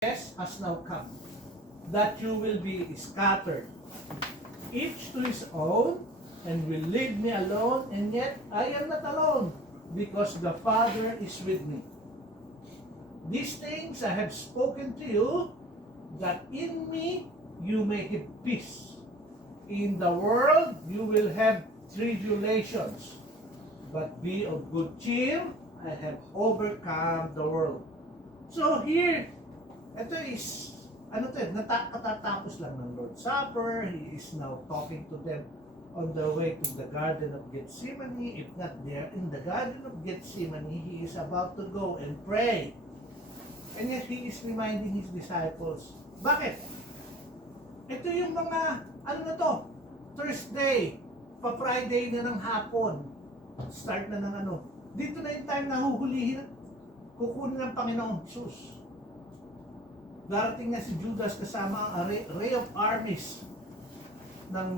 Yes has now come, that you will be scattered, each to his own, and will leave me alone, and yet I am not alone, because the Father is with me. These things I have spoken to you, that in me you may have peace. In the world you will have tribulations, but be of good cheer, I have overcome the world. So here, ito is, katatapos lang ng Lord's Supper. He is now talking to them on the way to the Garden of Gethsemane. If not there, in the Garden of Gethsemane, he is about to go and pray. And yet, he is reminding his disciples. Bakit? Ito yung mga, Thursday, pa-Friday na ng hapon. Start na ng Dito na yung time na huhulihin, kukunin ng Panginoong Jesus. Darating na si Judas kasama ang array of armies ng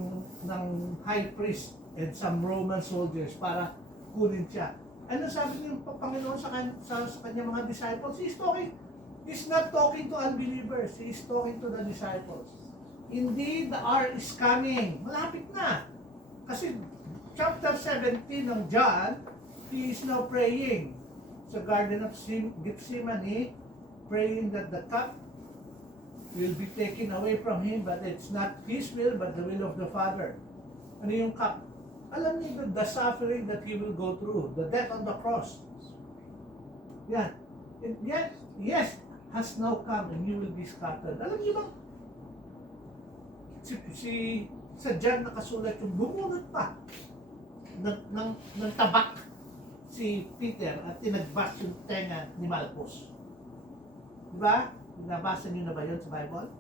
high priest and some Roman soldiers para kunin siya. Ano sabi niyo Panginoon sa kanyang mga disciples? He's not talking to unbelievers. He is talking to the disciples. Indeed, the hour is coming. Malapit na. Kasi chapter 17 ng John, he is now praying sa Garden of Gethsemane, praying that the cup will be taken away from him, but it's not his will, but the will of the Father. Ano yung cup? Alam niyo the suffering that he will go through, the death on the cross. Yan. And yet, yes, has now come and you will be scattered. Alam niyo ba? Sa John nakasulat yung bumunot pa ng tabak si Peter at tinagbas yung tenga ni Malchus. Diba? Nabasa niyo na ba yun sa Bible?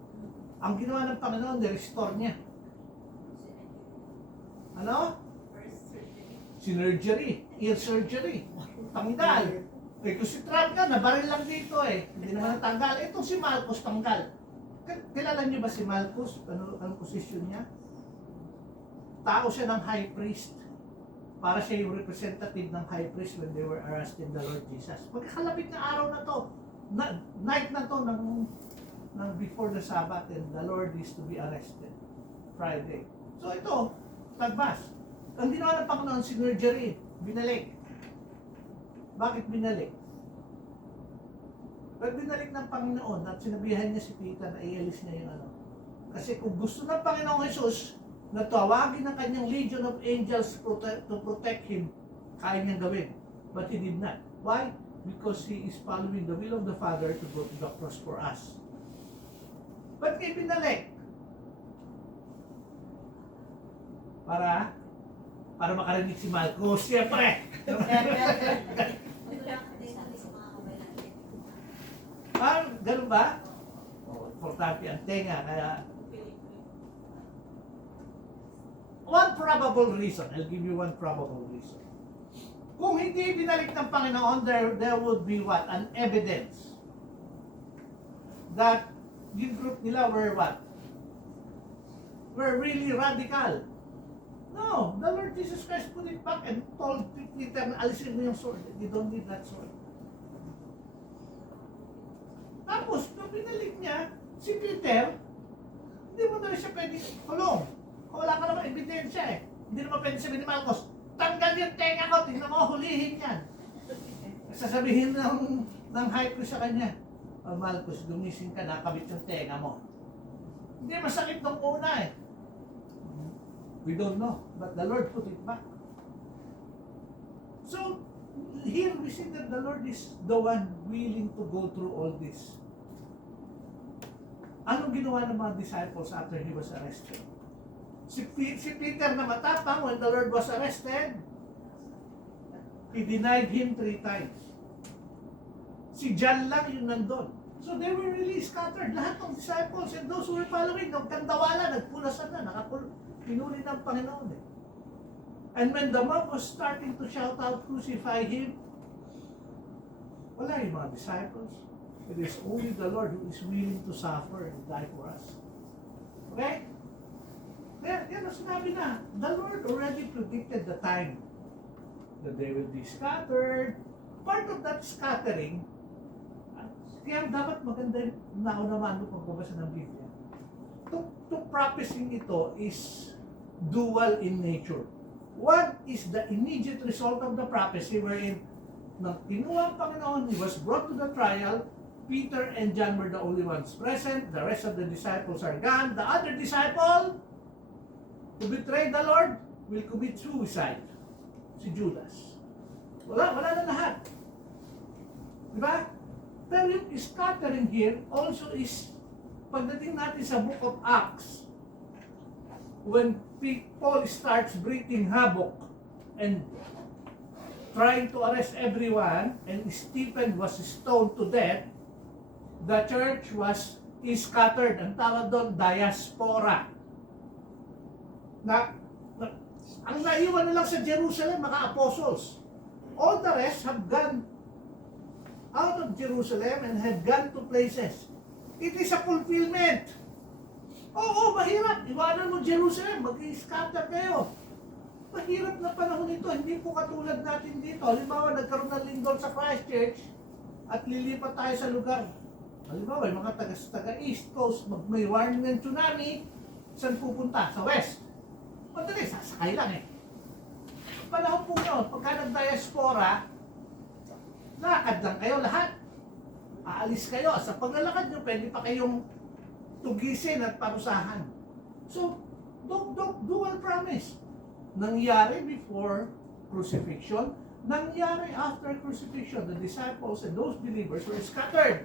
Ang ginawa ng Panginoon, ni-restore niya. Ano? Surgery. Ear surgery. Tanggal. Kung si Trump nga, nabaril lang dito Hindi naman natanggal. Itong si Malchus tanggal. Kilala niyo ba si Malchus? Anong posisyon niya? Tao siya ng high priest. Para siya yung representative ng high priest when they were arresting the Lord Jesus. Magkakalapit na araw na to. Night na to ng before the Sabbath, and the Lord is to be arrested Friday. So ito, tagbas. Ang ginawa ng Panginoon, sinurgery, binalik. Bakit binalik? Pag binalik ng Panginoon at sinabihan niya si Peter na ialis niya yung Kasi kung gusto ng Panginoong Jesus na tawagin ng kanyang legion of angels to protect him, kaya niyang gawin. But he did not. Why? Because he is following the will of the Father to go to the cross for us. Ba't kayo binalik? Para makarinig si Malchus, siyempre! Ganun ba? Importante ang tenga. Kaya one probable reason, I'll give you one probable reason. Kung hindi binalik ng Panginoon, there would be what? An evidence that yung group nila were what? Were really radical. No, the Lord Jesus Christ put it back and told Peter na alisin mo yung sword. You don't need that sword. Tapos, nung binalik niya, si Peter, hindi mo na rin siya pwede kulong. Kung wala ka naman ebidensya Hindi naman pwede sabihin ni Malchus, tanggal yung tenga ko, tingnan mo, hulihin yan. Sasabihin ng high priest sa kanya, Malchus, gumising ka, nakabit yung tenga mo. Hindi masakit nung una We don't know, but the Lord put it back. So, here we see that the Lord is the one willing to go through all this. Anong ginawa ng mga disciples after he was arrested? Si Peter na matapang, when the Lord was arrested, he denied him 3 times. Si John lang yung nandun. So they were really scattered. Lahat ng disciples and those who were following, nagkandawala, nagpulasan na, pinuli ng Panginoon And when the mob was starting to shout out, crucify him, wala yung mga disciples. It is only the Lord who is willing to suffer and die for us. Okay? Yan ang sinabi na. The Lord already predicted the time that they will be scattered. Part of that scattering, Kaya dapat maganda yung naunaman mo pagbabasa ng Biblia. Itong prophecy ito is dual in nature. One is the immediate result of the prophecy wherein nang kinuha ang Panginoon, he was brought to the trial. Peter and John were the only ones present. The rest of the disciples are gone. The other disciple who betrayed the Lord will commit suicide. Si Judas. Wala na lahat. Diba? Pero yung scattering here also is, pagdating natin sa book of Acts, when Paul starts breaking havoc and trying to arrest everyone, and Stephen was stoned to death, the church was scattered. Ang tawag doon, diaspora. Ang naiwan na lang sa Jerusalem, mga apostles. All the rest have gone out of Jerusalem and have gone to places. It is a fulfillment. Oo, mahirap. Iwanan mo Jerusalem, mag-scatter kayo. Mahirap na panahon ito. Hindi po katulad natin dito. Halimbawa, nagkaroon ng lindol sa Christchurch at lilipat tayo sa lugar. Halimbawa, yung mga taga East Coast, may warning ng tsunami, saan pupunta? Sa West. Madali, sasakay lang eh. Panahon po yun, pagka nag-diaspora, lakad lang kayo lahat. Aalis kayo. Sa paglalakad nyo, pwede pa kayong tugisin at parusahan. So, dual promise. Nangyari before crucifixion, nangyari after crucifixion. The disciples and those believers were scattered.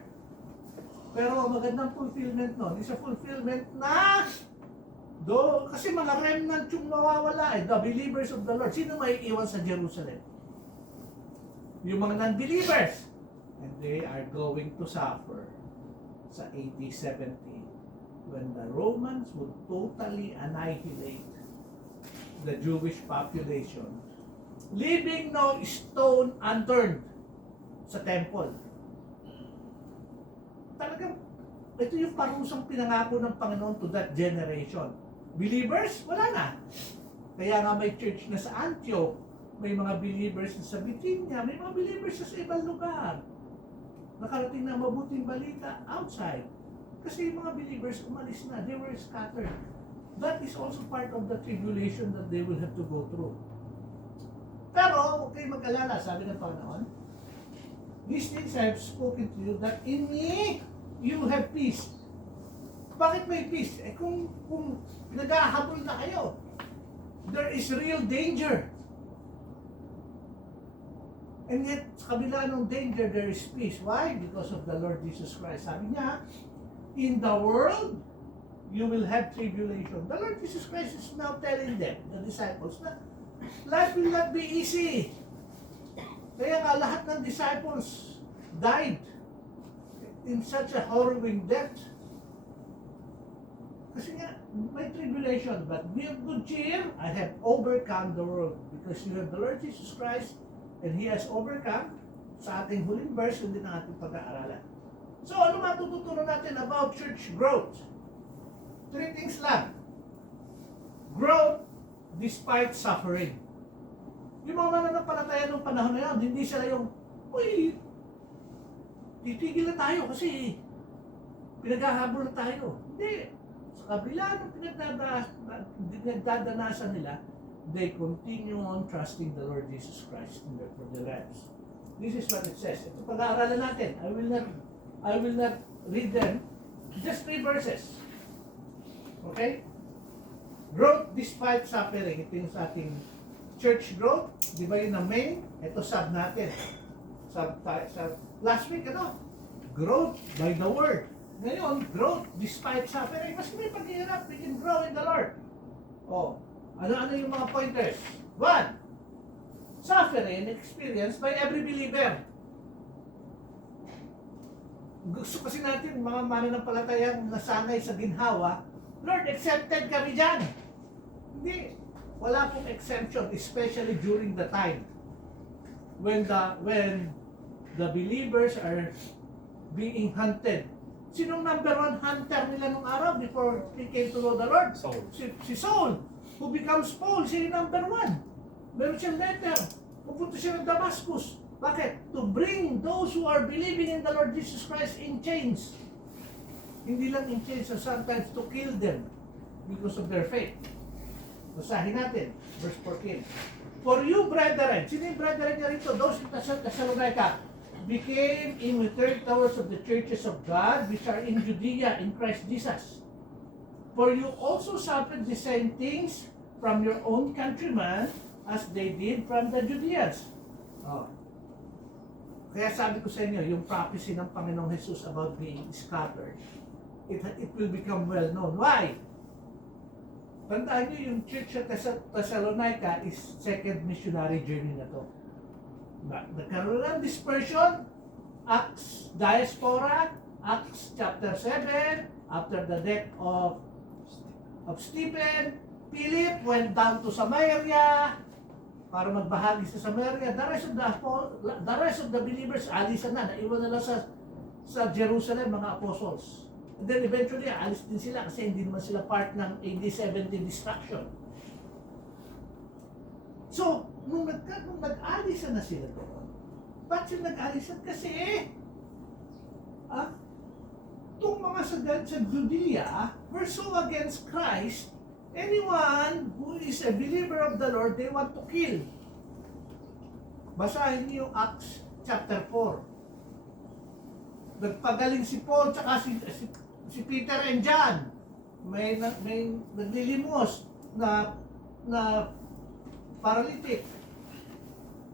Pero magandang fulfillment nun. It's a fulfillment na kasi mga remnant yung mawawala eh. The believers of the Lord. Sino may iwan sa Jerusalem? Yung mga non-believers. And they are going to suffer sa AD 70 when the Romans would totally annihilate the Jewish population, leaving no stone unturned sa temple. Talagang, ito yung parusang pinangako ng Panginoon to that generation. Believers, wala na. Kaya nga may church na sa Antioch, may mga believers na sa Bithynia, may mga believers na sa ibang lugar. Nakarating na mabuting balita outside. Kasi yung mga believers umalis na, they were scattered. That is also part of the tribulation that they will have to go through. Pero, huwag kayo mag-alala, sabi ng Panginoon, these things I have spoken to you, that in me, you have peace. Bakit may peace? Eh kung nag-ahabol na kayo, there is real danger. And yet, sa kabila ng danger, there is peace. Why? Because of the Lord Jesus Christ. Sabi niya, in the world, you will have tribulation. The Lord Jesus Christ is now telling them, the disciples, na life will not be easy. Kaya nga lahat ng disciples died in such a harrowing death. Kasi nga, may tribulation, but be of good cheer, I have overcome the world. Because you have the Lord Jesus Christ, and He has overcome. Sa ating huling verse, yun din ang ating pag-aaralan. So, ano matututunan natin about church growth? 3 things lang. Growth despite suffering. Yung mga mananampalataya ng panahon na yan, hindi sila yung, uy, titigil na tayo kasi pinaghahabol na tayo. Hindi. Sa kabila ng pinagdadanasan nila, they continue on trusting the Lord Jesus Christ for their lives. This is what it says. Ito pag-aaralan natin. I will not read them. Just 3 verses. Okay? Growth despite suffering. Ito yung sa ating church growth. Di ba yun ang main? Ito sub natin. Last week, growth by the word. Ngayon, growth despite suffering. Mas may paghihirap. We can grow in the Lord. Ano yung mga pointers? 1. Suffering experienced by every believer. Gusto kasi natin, mga mananampalatayang nasanay sa ginhawa, Lord, accepted kami dyan. Hindi. Wala pong exemption, especially during the time when the believers are being hunted. Sinong number 1 hunter nila nung araw before he came to know the Lord? Saul. Si Saul, who becomes Paul, siya yung number 1. Meron siyang letter. Pupunta siya ng Damascus. Bakit? To bring those who are believing in the Lord Jesus Christ in chains. Hindi lang in chains, so sometimes to kill them because of their faith. Basahin natin, verse 14. For you, brethren, sino yung brethren niya rito? Those in Thessalonica became imitators of the churches of God which are in Judea in Christ Jesus. For you also suffered the same things from your own countrymen as they did from the Judeans. Oh. Kaya sabi ko sa inyo, yung prophecy ng Panginoong Jesus about being scattered, it will become well known. Why? Tandaan nyo, yung church sa Thessalonica is second missionary journey na to. Nagkaroon ng dispersion, Acts diaspora, Acts chapter 7, after the death of Stephen, Philip went down to Samaria para magbahagi sa Samaria. The rest of the believers, alisan na, naiwan na lang sa Jerusalem, mga apostles. And then eventually, alis din sila kasi hindi naman sila part ng AD 70 destruction. So, nung nag-alisan na sila doon, ba't sila nag-alisan? Kasi, itong mga sa Judea were so against Christ, anyone who is a believer of the Lord, they want to kill. Basahin niyo Acts chapter 4. Nagpagaling si Paul tsaka si Peter and John. May naglilimos na paralytic.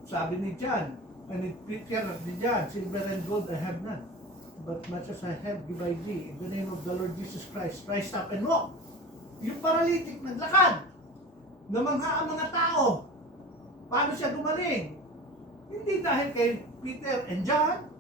Sabi ni John, and Peter ni John, silver and gold I have none, but much as I have give I thee, in the name of the Lord Jesus Christ, rise up and walk. Yung paralytic naglakad. Namangha ang mga tao. Paano siya gumaling? Hindi dahil kay Peter and John,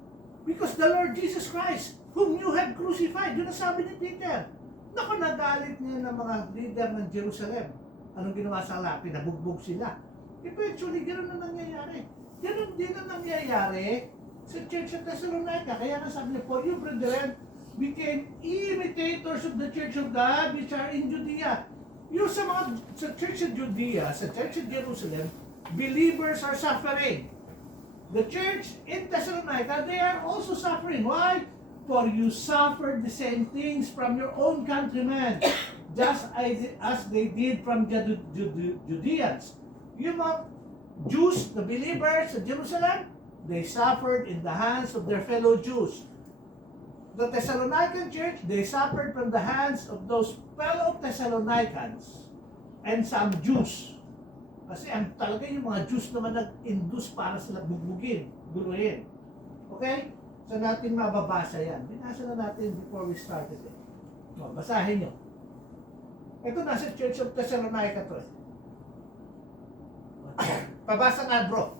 because the Lord Jesus Christ, whom you have crucified. Yun ang sabi ni Peter. Naku, nagalit niya ng mga leader ng Jerusalem. Anong ginawa sa lapi? Nabugbog sila. Eventually, gano'n na nangyayari. Gano'n din ang nangyayari sa Church of Thessalonica. Kaya nga sabi niya, for you, brethren, became imitators of the Church of God which are in Judea. Yung sa Church of Judea, sa Church of Jerusalem, believers are suffering. The church in Thessalonica, they are also suffering. Why? For you suffered the same things from your own countrymen, just as they did from Judeans. Yung mga Jews, the believers sa Jerusalem, they suffered in the hands of their fellow Jews. The Thessalonican church, they suffered from the hands of those fellow Thessalonians and some Jews. Kasi talaga yung mga Jews naman nag-induce para sila bugbugin, guluhin. Okay? So natin mababasa yan. Binasa na natin before we started it. O, basahin nyo. Ito nasa Church of Thessalonica to. Pabasa nga bro.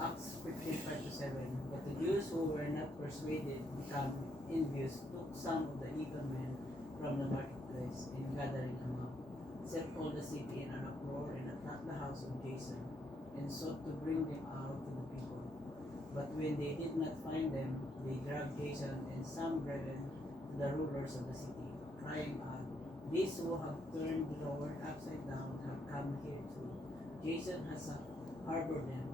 Acts 15:5-7. But the Jews who were not persuaded, become envious, took some of the evil men from the marketplace and gathering among, set all the city in an uproar and attacked the house of Jason, and sought to bring them out to the people. But when they did not find them, they dragged Jason and some brethren to the rulers of the city, crying out, these who have turned the world upside down have come here too. Jason has harbored them,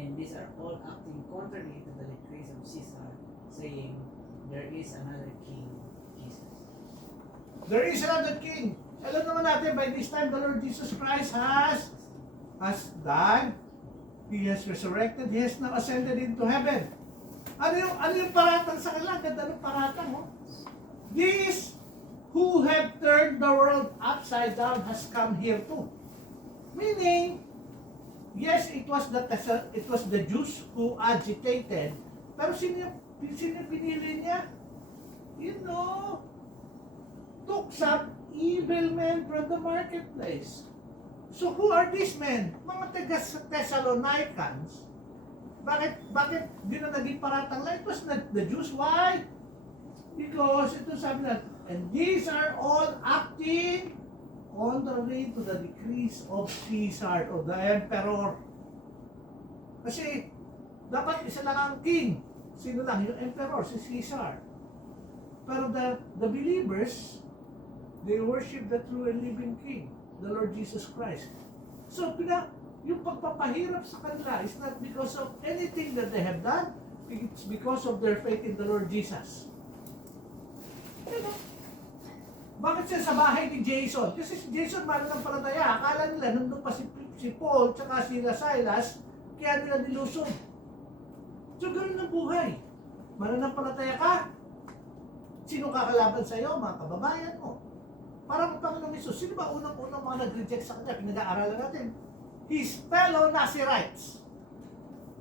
and these are all acting contrary to the decrees of Caesar, saying, there is another king, Jesus. There is another king. Alam naman natin, by this time, the Lord Jesus Christ has died. He has resurrected. He has now ascended into heaven. Ano yung paratang sa kanila? Ganda ng paratang, oh. These who have turned the world upside down has come here too. Meaning, yes, it was the Jews who agitated. Pero sino yung pinili niya? You know, took some evil men from the marketplace. So who are these men? Mga Thessalonians. Bakit di na naging paratang lang? It was not the Jews. Why? Because ito sabi na, and these are all acting contrary to the decrees of Caesar, of the emperor. Kasi dapat isa lang ang king. Sino lang? Yung emperor, si Caesar. Pero the believers, they worship the true and living King, the Lord Jesus Christ. So, Yung pagpapahirap sa kanila is not because of anything that they have done. It's because of their faith in the Lord Jesus. You know? Bakit siya sa bahay ni Jason? Kasi si Jason mananampalataya. Akala nila nandun pa si Paul tsaka si Silas, kaya nila nilusog. So ganun ang buhay. Mananampalataya ka, sino kakalaban sa iyo? Mga kababayan mo. Parang ang Panginoong Hesus, sino ba unang-unang mga nag-reject sa kanya? Pinag-aaralan natin. His fellow Nazarites.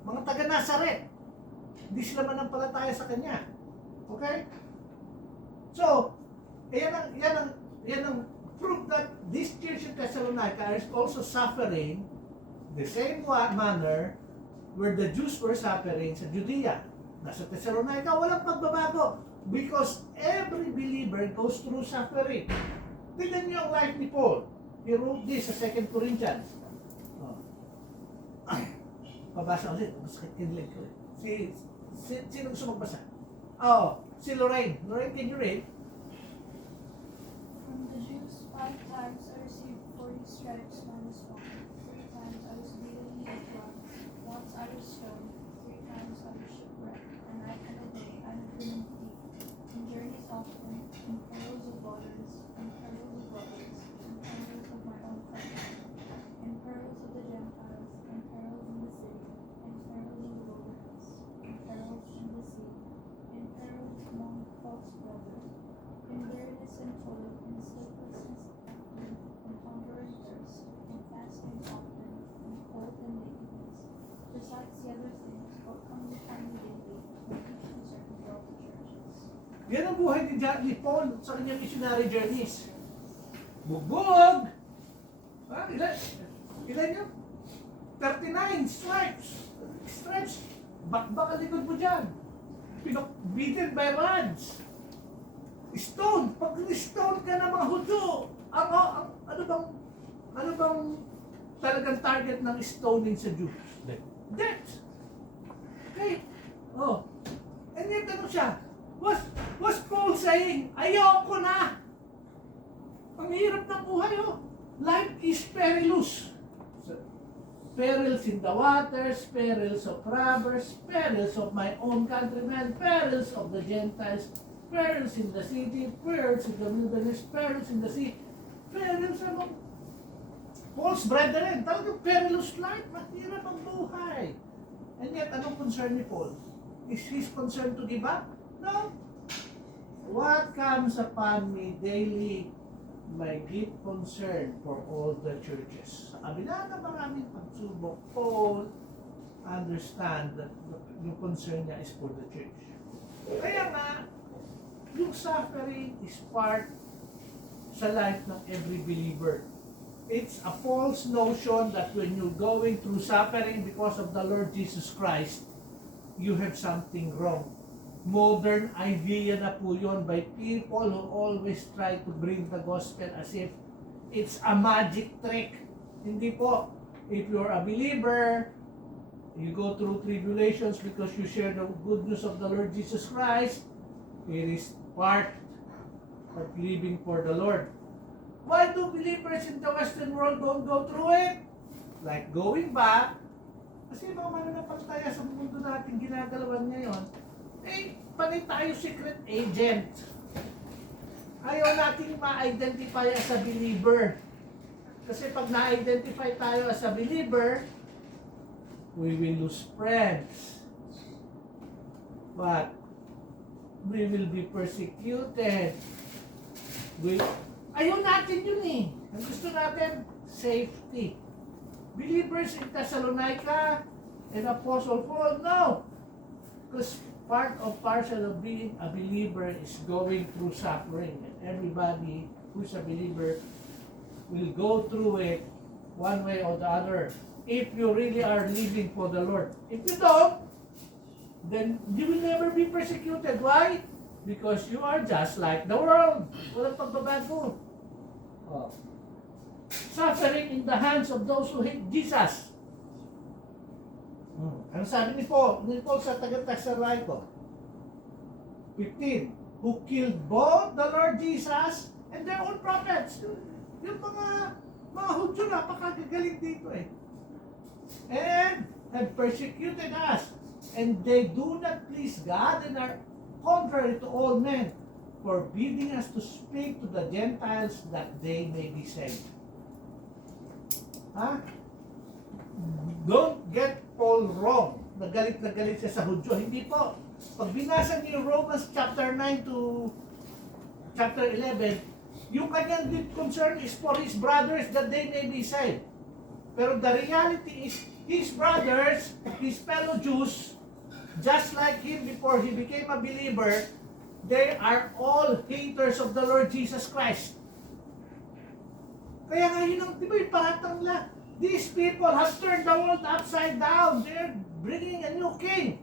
Mga taga-Nazaret. Hindi sila manampalataya sa kanya. Okay? So, yan ang proof that this church in Thessalonica is also suffering the same manner where the Jews were suffering sa Judea. Nasa Thessalonica, walang pagbabago because every believer goes through suffering. Tignan niyo ang life ni Paul. He wrote this sa 2 Corinthians. Ay, pabasa ulit. Masakit yung leg ko. Sino gusto magbasa? Si Lorraine. Lorraine, can you read? From the Jews 5 times I received 40 stripes minus 1. 3 times I was beaten with rods. Once I was stoned. 3 times I was shipwrecked. And night and a day I have been in deep. In journeys often, in perils of waters, in perils of robbers, in perils of my own country, in perils of the Gentiles, in perils in the city, in perils in the wilderness, in perils in the sea, in perils among false brothers, in weariness and toil, in sleeplessness often, in hunger and thirst, in fasting often, in cold and nakedness. Besides the other things, what comes upon me daily, making concern for all the churches. Yan ang buhay ni Paul sa kanyang missionary journeys. Bugbog! Ilan yun? 39 stripes. Stripes. Bakbak ang likod mo dyan. Beaten by rods. Stone. Pag stone ka na mga Hudyo, ano bang talagang target ng stoning sa Jews? Death. Okay. And yet ano siya? Was Paul saying, ayoko na. Ang hirap ng buhay, Life is perilous. Perils in the waters, perils of robbers, perils of my own countrymen, perils of the Gentiles, perils in the city, perils in the wilderness, perils in the sea, perils among Paul's brethren. Talagang perilous life. Mahirap ang buhay. And yet, anong concern ni Paul? Is his concern to give up? No. What comes upon me daily, my deep concern for all the churches. Sa kabila na maraming pagsubok, Paul understand that yung concern niya is for the church. Kaya nga, yung suffering is part sa life ng every believer. It's a false notion that when you're going through suffering because of the Lord Jesus Christ, you have something wrong. Modern idea na po yun by people who always try to bring the gospel as if it's a magic trick. Hindi po. If you're a believer, you go through tribulations because you share the good news of the Lord Jesus Christ, it is part of living for the Lord. Why do believers in the Western world don't go through it? Like going back, kasi mga mananampalataya sa mundo natin ginagalawan ngayon, panay tayo secret agent. Ayaw natin ma-identify as a believer. Kasi pag na-identify tayo as a believer, we will lose friends. But we will be persecuted. Ayaw natin yun Ang gusto natin, safety. Believers in Thessalonica and Apostle Paul, no. Because parcel of being a believer is going through suffering. And everybody who's a believer will go through it one way or the other. If you really are living for the Lord. If you don't, then you will never be persecuted. Why? Because you are just like the world. Walang pagbabago. Suffering in the hands of those who hate Jesus. Ano sabi ni Paul sa taga-Thessalonica? 15, who killed both the Lord Jesus and their own prophets. Yung mga Hudyo, napakagagaling dito and have persecuted us, and they do not please God and are contrary to all men, forbidding us to speak to the Gentiles that they may be saved. Ha? Don't get Paul wrong. Na galit siya sa Hudyo. Hindi po. Pag binasa niyo yung Romans chapter 9 to chapter 11, yung kanyang deep concern is for his brothers that they may be saved. Pero the reality is, his brothers, his fellow Jews, just like him before he became a believer, they are all haters of the Lord Jesus Christ. Kaya nga yun ang, di ba yung paratang la? These people have turned the world upside down. They're bringing a new king.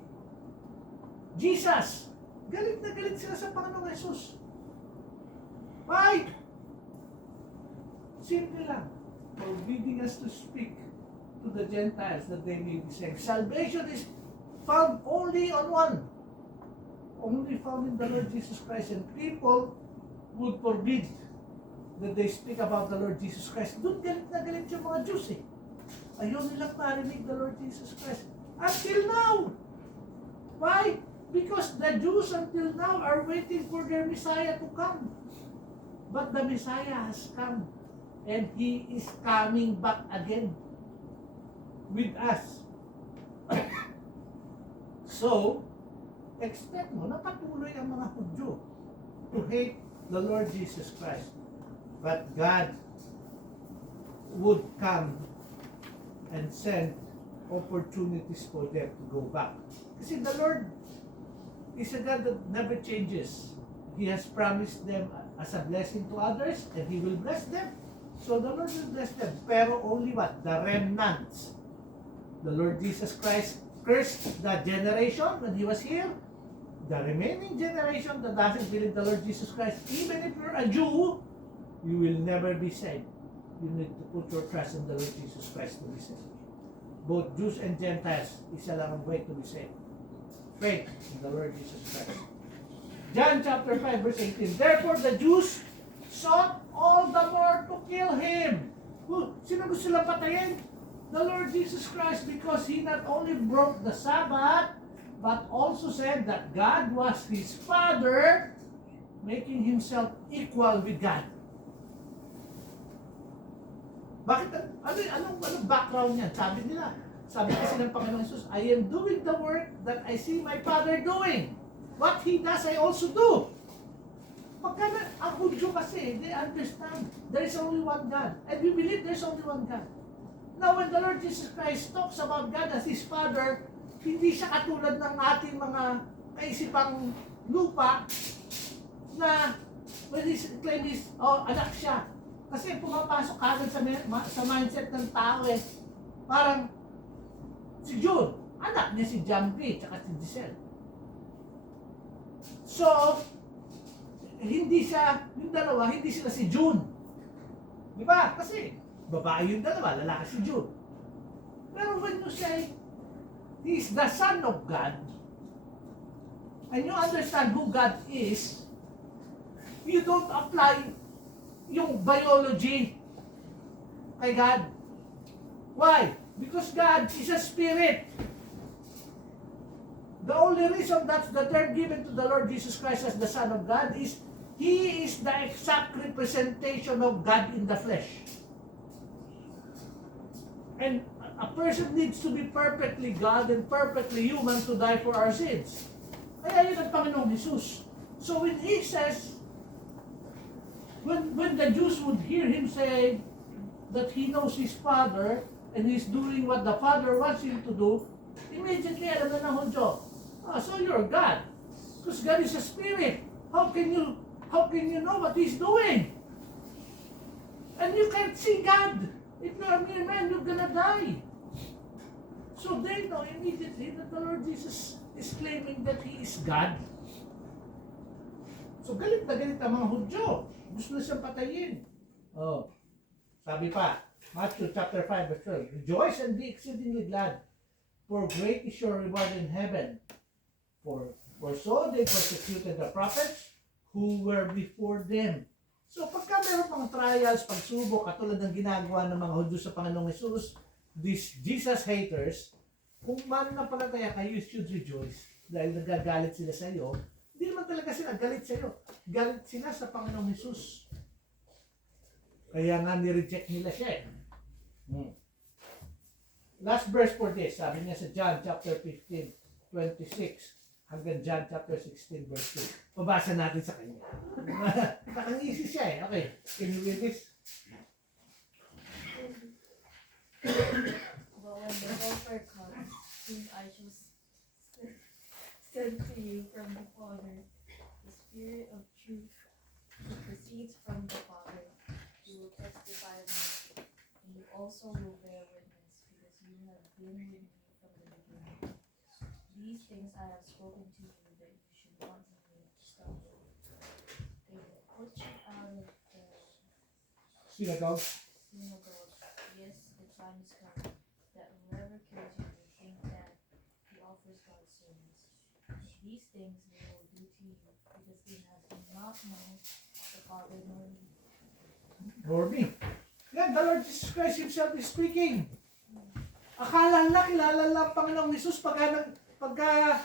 Jesus. Galit na galit sila sa Panginoong Jesus. Why? Simple lang. Forbidding us to speak to the Gentiles that they may be saved. Salvation is found only on one. Only found in the Lord Jesus Christ. And people would forbid that they speak about the Lord Jesus Christ. Doon galit na galit yung mga Jews eh. Ayaw nilang marinig the Lord Jesus Christ. Until now. Why? Because the Jews until now are waiting for their Messiah to come. But the Messiah has come. And He is coming back again with us. So, expect mo na patuloy ang mga Hudyo to hate the Lord Jesus Christ. But God would come and send opportunities for them to go back. Kasi the Lord is a God that never changes. He has promised them as a blessing to others, and He will bless them. So the Lord will bless them. Pero only what? The remnants. The Lord Jesus Christ cursed the generation when He was here. The remaining generation that doesn't believe the Lord Jesus Christ, even if you're a Jew, you will never be saved. You need to put your trust in the Lord Jesus Christ to be saved. Both Jews and Gentiles, isa lang ang way to be saved. Faith in the Lord Jesus Christ. John chapter 5 verse 18. Therefore the Jews sought all the more to kill Him. Sino gusto silang patayin? The Lord Jesus Christ, because He not only broke the Sabbath, but also said that God was His Father, making Himself equal with God. Bakit? Anong background niyan? Sabi kasi ng Panginoon Jesus, I am doing the work that I see my Father doing. What He does, I also do. Pagka ang Hudyo kasi, they understand there is only one God. And we believe there's only one God. Now, when the Lord Jesus Christ talks about God as His Father, hindi siya katulad ng ating mga kaisipang lupa na when He claims, anak siya. Kasi pumapasok agad sa mindset ng tao eh. Parang si June, anak niya si Jambi, tsaka si Giselle. So, yung dalawa, hindi sila si June. Di ba? Kasi, babae yung dalawa, lalaki si June. Pero when you say, He is the Son of God, and you understand who God is, you don't apply yung biology kay God. Why? Because God is a spirit. The only reason that's the term given to the Lord Jesus Christ as the Son of God is He is the exact representation of God in the flesh. And a person needs to be perfectly God and perfectly human to die for our sins. Kaya yun ang Panginoong Jesus. So when He says, when the Jews would hear Him say that He knows His Father and He's doing what the Father wants Him to do, immediately alam na ng Hudyo, so you're God. Because God is a spirit. How can you know what He's doing? And you can't see God. If you're a mere man, you're gonna die. So they know immediately that the Lord Jesus is claiming that He is God. So galit na galit ang mga Hudyo. Gusto na siyang patayin. Sabi pa, Matthew chapter 5 verse 12, rejoice and be exceedingly glad, for great is your reward in heaven. For so they persecuted the prophets who were before them. So pagka meron mga trials, pagsubok, katulad ng ginagawa ng mga Hudyo sa Panginoong Jesus, these Jesus haters, kung mananampalataya ka, you should rejoice dahil nagagalit sila sa iyo. Hindi naman talaga sila galit sa iyo. Galit sila sa Panginoong Jesus. Kaya nga ni-reject nila siya. Last verse for this, sabi niya sa John chapter 15, 26 hanggang John chapter 16 verse 2. Pabasa natin sa kanya. Nakangisi siya eh. Okay, can you read this? But when the Helper comes, whom I shall send to you from the Father, the Spirit of truth, who proceeds from the Father, he will testify of me, and you also will bear witness, because you have been with me from the beginning. These things I have spoken to you, that you should not in me stumble. They will put you out of the Synagogue. synagogue. Yes, the time is coming, that whoever kills you will think that he offers God service. These things they will do to you, because they have not known the Father nor me. Nor me. Yan, the Lord Jesus Christ Himself is speaking. Akala nila, kilala lang Panginoong Jesus pagka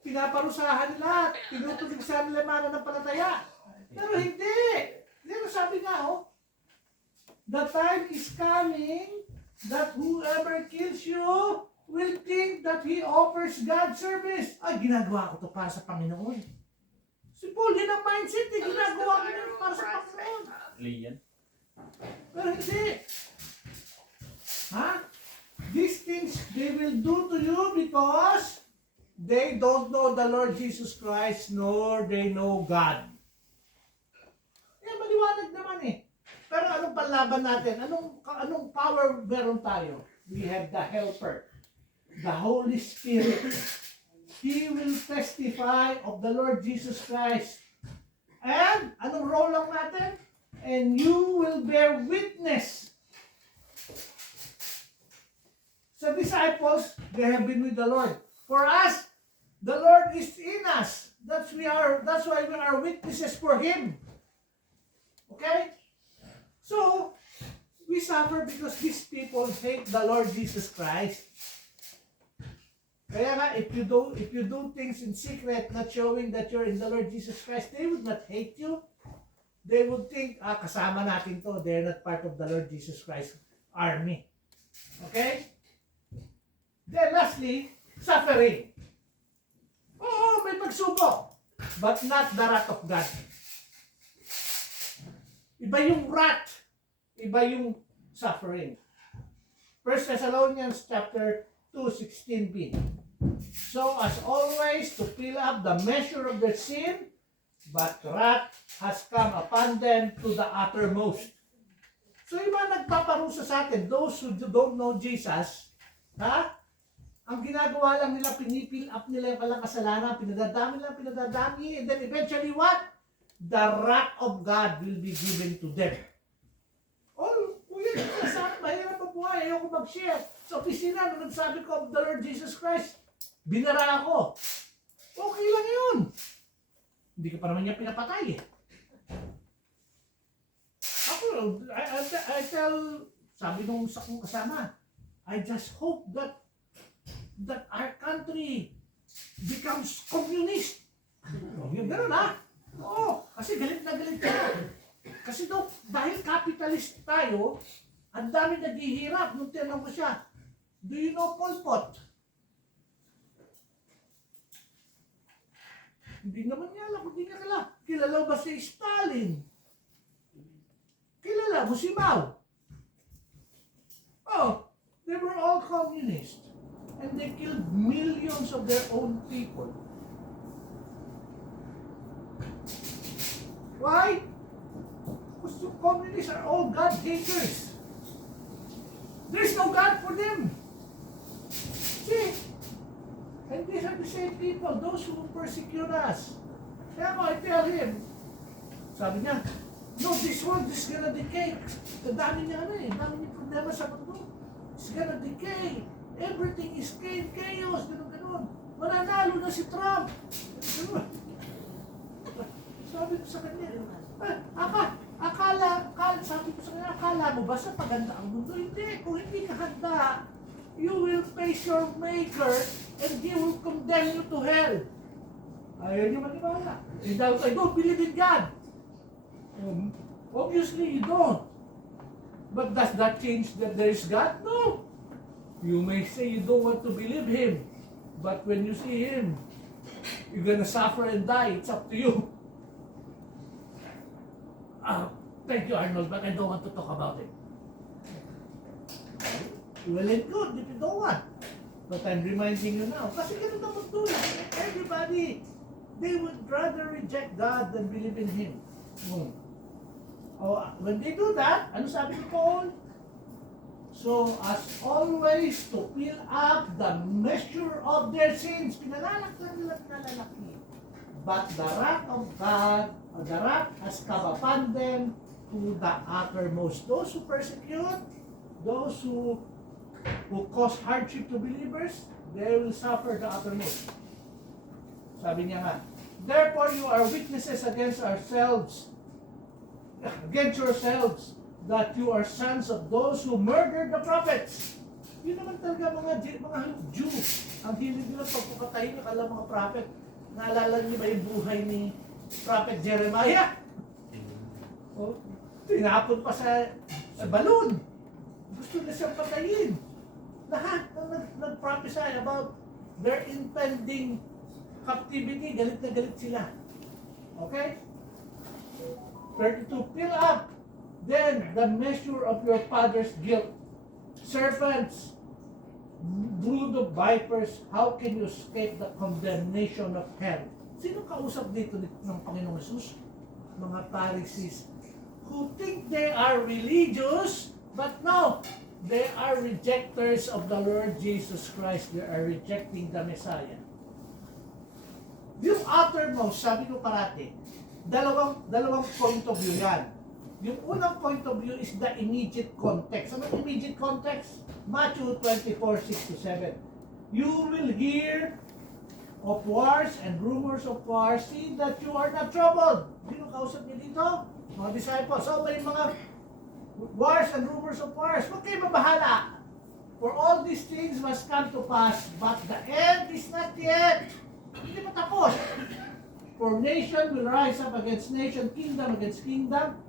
pinaparusahan nila at tinutuligsan nila mananampalataya. Pero hindi. Pero sabi nga, the time is coming that whoever kills you will think that he offers God service. Ay, ginagawa ko to para sa Panginoon. Si Paul, yun ang mindset eh. Ginagawa ko yun para sa Panginoon. Lian. Pero hindi. Ha? These things they will do to you because they don't know the Lord Jesus Christ nor they know God. Yan, maliwanag naman eh. Pero anong panlaban natin? Anong power meron tayo? We have the Helper, the Holy Spirit. He will testify of the Lord Jesus Christ. And anong role lang natin? And you will bear witness. Sa disciples, they have been with the Lord. For us, the Lord is in us. That's why we are witnesses for Him. Okay? So, we suffer because these people hate the Lord Jesus Christ. Kaya nga, if you do things in secret, not showing that you're in the Lord Jesus Christ, they would not hate you. They would think, kasama natin to. They're not part of the Lord Jesus Christ army. Okay? Then lastly, suffering. Oo, may pagsubok. But not the wrath of God. Iba yung wrath. Iba yung suffering. 1 Thessalonians chapter 2:16b. So as always, to fill up the measure of their sin, but wrath has come upon them to the uttermost. So yung mga nagpaparusa sa atin, those who don't know Jesus, ang ginagawa lang nila, pinipil up nila yung kalang kasalanan, pinadadami, and then eventually what? The wrath of God will be given to them. Kuya, sana mahirap ang buhay, ayoko mag-share. Sa opisina, nung nagsabi ko of the Lord Jesus Christ, binara ako. Okay lang yun. Hindi ka pa naman niya pinapatay eh. Ako, I tell, sabi nung sa kong kasama, I just hope that our country becomes communist. Yung gano'n Oo, kasi galit na galit tayo. Kasi dahil capitalist tayo, ang dami naghihirap. Nung tinanong ko siya, do you know Pol Pot? Hindi naman niya alam, hindi niya kilala. Kilala ba si Stalin? Kilala mo si Mao? Oh, they were all communists. And they killed millions of their own people. Why? Because the communists are all God haters. There's no God for them. See? And these are the same people, those who persecute us. Kaya I tell him, sabi niya, no, this world is gonna decay. Dami niya dami niya problema sa mundo. It's gonna decay. Everything is chaos, gano'n. Mananalo na si Trump. Sabi ko sa kanya, sabi ko sa kanya, akala Akala mo ba sa paganda ang mundo? Hindi. Kung hindi ka handa, you will face your Maker and He will condemn you to hell. Ayaw niyo maniwala. And I don't believe in God. Obviously, you don't. But does that change that there is God? No. You may say you don't want to believe Him. But when you see Him, you're gonna suffer and die. It's up to you. Thank you, Arnold, but I don't want to talk about it. Well and good if you don't want. But I'm reminding you now. Kasi ganun na magtulad. Everybody, they would rather reject God than believe in Him. When they do that, ano sabi ni Paul? So, as always, to fill up the measure of their sins. Pinalalak na nila pinalalaki. But the wrath of God, the wrath has come upon them to the uttermost. Those who persecute, those who cause hardship to believers, they will suffer the uttermost. Sabi niya nga, therefore you are witnesses against yourselves, that you are sons of those who murdered the prophets. Yun naman talaga mga Jew. Ang hilig nila pagpapatayin ng alam mga prophet. Naalala niyo ba yung buhay ni Prophet Jeremiah? Tinapon pa sa balon. Gusto na siyang patayin. Lahat na nag-prophesy about their impending captivity, galit na galit sila. Okay? 32, fill up then the measure of your father's guilt. Serpents, brood of vipers, how can you escape the condemnation of hell? Sino kausap dito ng Panginoong Jesus? Mga Pharisees who think they are religious, but no, they are rejectors of the Lord Jesus Christ. They are rejecting the Messiah. Yung uttermost, sabi ko parati, dalawang point of view yan. Yung unang point of view is the immediate context. Ano yung immediate context? Matthew 24:6-7. You will hear of wars and rumors of wars. See that you are not troubled. Sino kausap niyo dito? Mga disciples. So may mga wars and rumors of wars. Huwag kayo mabahala. For all these things must come to pass, but the end is not yet. Hindi pa tapos. For nation will rise up against nation, kingdom against kingdom.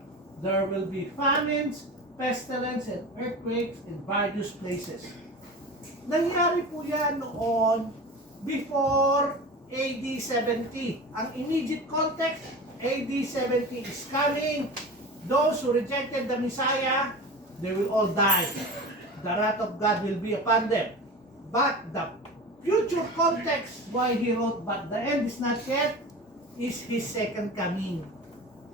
There will be famines, pestilence, and earthquakes in various places. Nangyari po yan noon before AD 70. Ang immediate context, AD 70 is coming. Those who rejected the Messiah, they will all die. The wrath of God will be upon them. But the future context, why he wrote, but the end is not yet, is His second coming.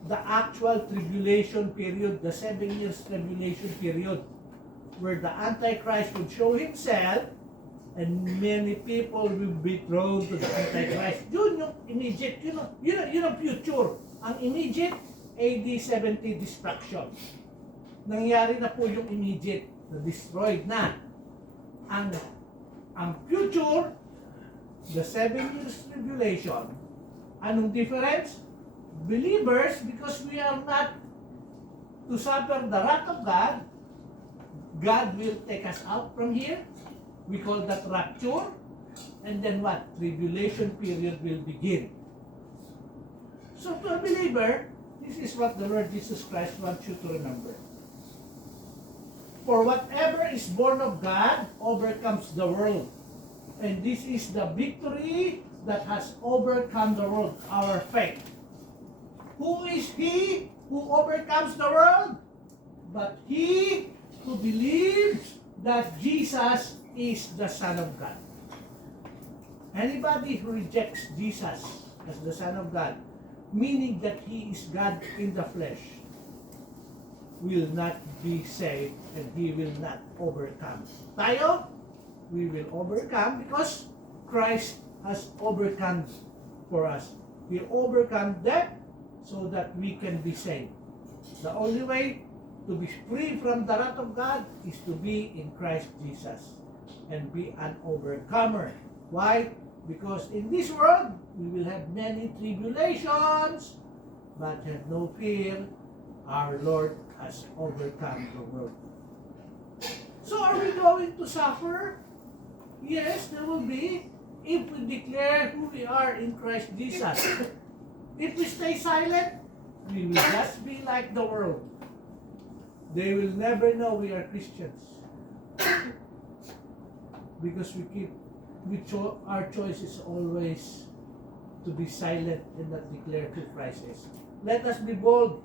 The actual tribulation period, the 7 years tribulation period, where the Antichrist would show himself and many people will be thrown to the Antichrist. Yun yung immediate, yun ang future. Ang immediate, AD 70 destruction. Nangyari na po yung immediate, na destroyed na. Ang future, the 7 years tribulation, anong difference? Believers, because we are not to suffer the wrath of God, God will take us out from here. We call that rapture. And then what? Tribulation period will begin. So to a believer, this is what the Lord Jesus Christ wants you to remember. For whatever is born of God overcomes the world. And this is the victory that has overcome the world, our faith. Who is he who overcomes the world? But he who believes that Jesus is the Son of God. Anybody who rejects Jesus as the Son of God, meaning that He is God in the flesh, will not be saved and he will not overcome. Tayo, we will overcome because Christ has overcome for us. He overcome death so that we can be saved. The only way to be free from the wrath of God is to be in Christ Jesus and be an overcomer. Why? Because in this world, we will have many tribulations, but have no fear. our Lord has overcome the world. So are we going to suffer? Yes, there will be, if we declare who we are in Christ Jesus. If we stay silent, we will just be like the world. They will never know we are Christians. Because our choice is always to be silent and not declare who Christ is. Let us be bold.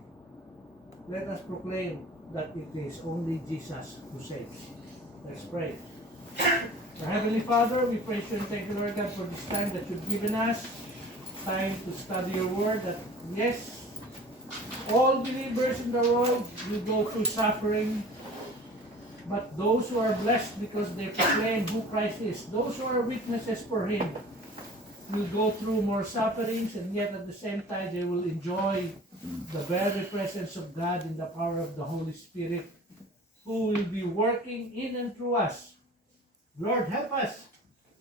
Let us proclaim that it is only Jesus who saves. Let's pray. Our Heavenly Father, we praise you and thank you, Lord God, for this time that you've given us. Time to study your word, that yes, all believers in the world will go through suffering, but those who are blessed because they proclaim who Christ is, those who are witnesses for him, will go through more sufferings, and yet at the same time they will enjoy the very presence of God in the power of the Holy Spirit, who will be working in and through us. Lord, help us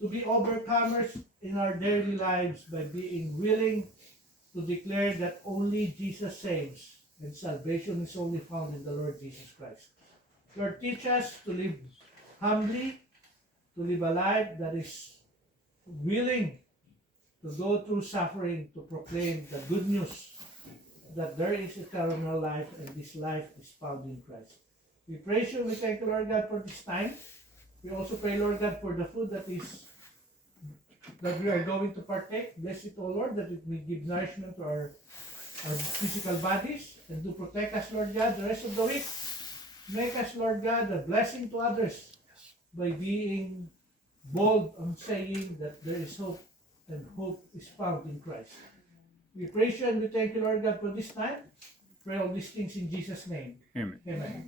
to be overcomers in our daily lives by being willing to declare that only Jesus saves, and salvation is only found in the Lord Jesus Christ. Lord, teach us to live humbly, to live a life that is willing to go through suffering, to proclaim the good news that there is eternal life, and this life is found in Christ. We praise you, we thank you, Lord God, for this time. We also pray, Lord God, for the food that we are going to partake. Bless it, O Lord, that it may give nourishment to our physical bodies, and to protect us, Lord God, the rest of the week. Make us, Lord God, a blessing to others by being bold on saying that there is hope, and hope is found in Christ. We praise you and we thank you, Lord God, for this time. Pray all these things in Jesus' name. Amen. Amen.